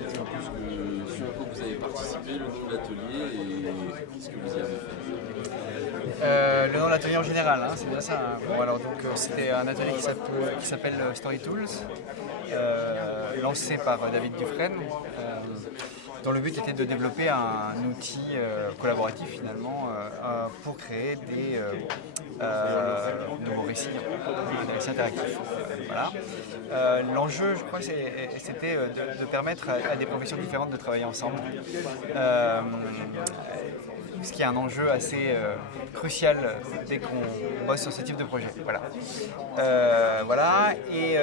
raconter un peu ce à quoi vous avez participé, le nom de l'atelier et ce que vous y avez fait? Le nom de l'atelier en général, hein, c'est bien ça. Hein. Bon, alors donc c'était un atelier qui s'appelle Story Tools, lancé par David Dufresne, dont le but était de développer un outil collaboratif finalement pour créer des nouveaux récits, des récits interactifs. Voilà. L'enjeu, je crois, c'était de permettre à des professions différentes de travailler ensemble. Ce qui est un enjeu assez crucial dès qu'on bosse sur ce type de projet. Voilà. Voilà. Et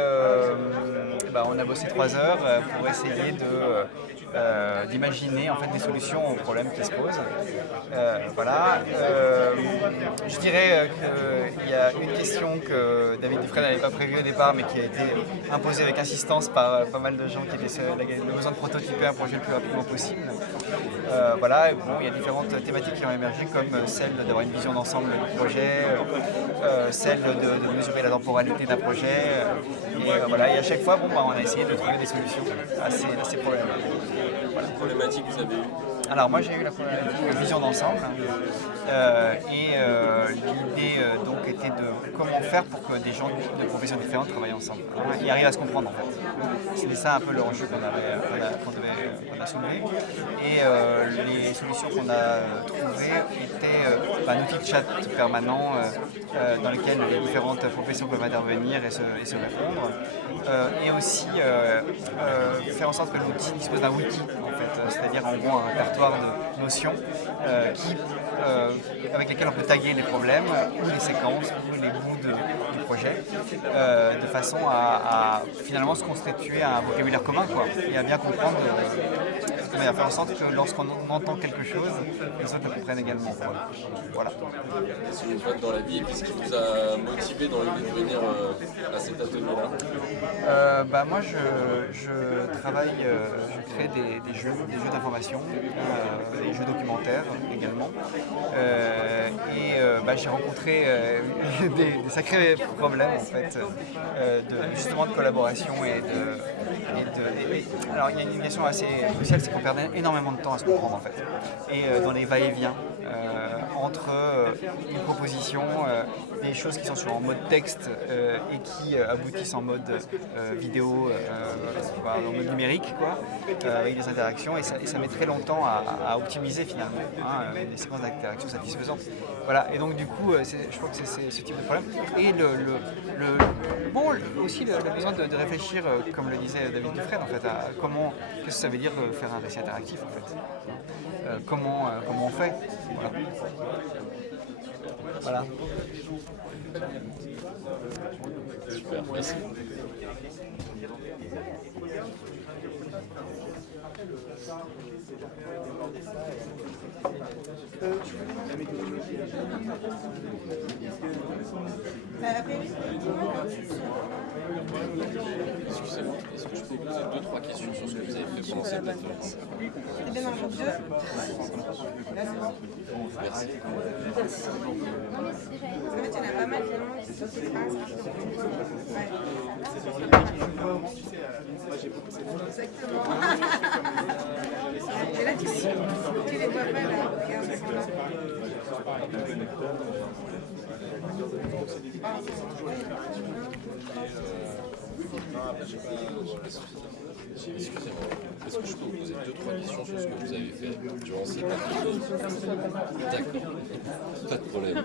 on a bossé 3 heures pour essayer d'imaginer en fait, des solutions aux problèmes qui se posent. Voilà. Je dirais qu'il y a une question que David Dufresne n'avait pas prévue au départ, mais qui a été imposée avec insistance par pas mal de gens qui avaient le besoin de prototyper un projet le plus rapidement possible. Voilà, bon, il y a différentes thématiques qui ont émergé, comme celle d'avoir une vision d'ensemble du projet, celle de mesurer la temporalité d'un projet. Voilà, et à chaque fois, on a essayé de trouver des solutions à ces problèmes-là. Voilà. Quelle problématique vous avez eue? Alors moi j'ai eu la vision d'ensemble et l'idée donc était de comment faire pour que des gens de professions différentes travaillent ensemble, et arrivent à se comprendre en fait. C'était ça un peu l'enjeu qu'on a soulevé, et les solutions qu'on a trouvées étaient un outil de chat permanent dans lequel les différentes professions peuvent intervenir et se répondre, et aussi faire en sorte que l'outil dispose d'un wiki en fait, c'est-à-dire en gros un répertoire de notions avec lesquelles on peut taguer les problèmes ou les séquences ou les bouts du projet de façon à finalement se constituer un vocabulaire commun quoi, et à bien comprendre à faire en sorte que lorsqu'on entend quelque chose, les autres le comprennent également. Voilà. Qu'est-ce que vous faites dans la vie et qu'est-ce qui vous a motivé dans l'idée de venir à cet atelier-là? Moi je travaille, je crée des jeux d'information, des jeux documentaires également. J'ai rencontré des sacrés problèmes en fait, justement de collaboration alors il y a une question assez cruciale, c'est qu'on perd énormément de temps à se comprendre en fait. Et dans les va-et-vient entre une proposition, des choses qui sont en mode texte et qui aboutissent en mode vidéo, en mode numérique, quoi, avec des interactions, et ça met très longtemps à optimiser finalement, des séquences d'interaction satisfaisantes. Voilà, et donc du coup, je crois que c'est ce type de problème. Et aussi le besoin de réfléchir, comme le disait David Dufresne, en fait, à qu'est-ce que ça veut dire faire un récit interactif en fait. Comment on fait. Voilà. Super, merci. Excusez-moi, est-ce que je peux vous poser 2-3 questions sur ce que vous avez fait pendant cette atelier? Merci. En fait, il y en a pas mal finalement qui sont exactement. Et là, tu les vois pas là. Regarde, ils sont là. Excusez-moi, est-ce que je peux vous poser 2-3 questions sur ce que vous avez fait durant cette atelier? D'accord, pas de problème.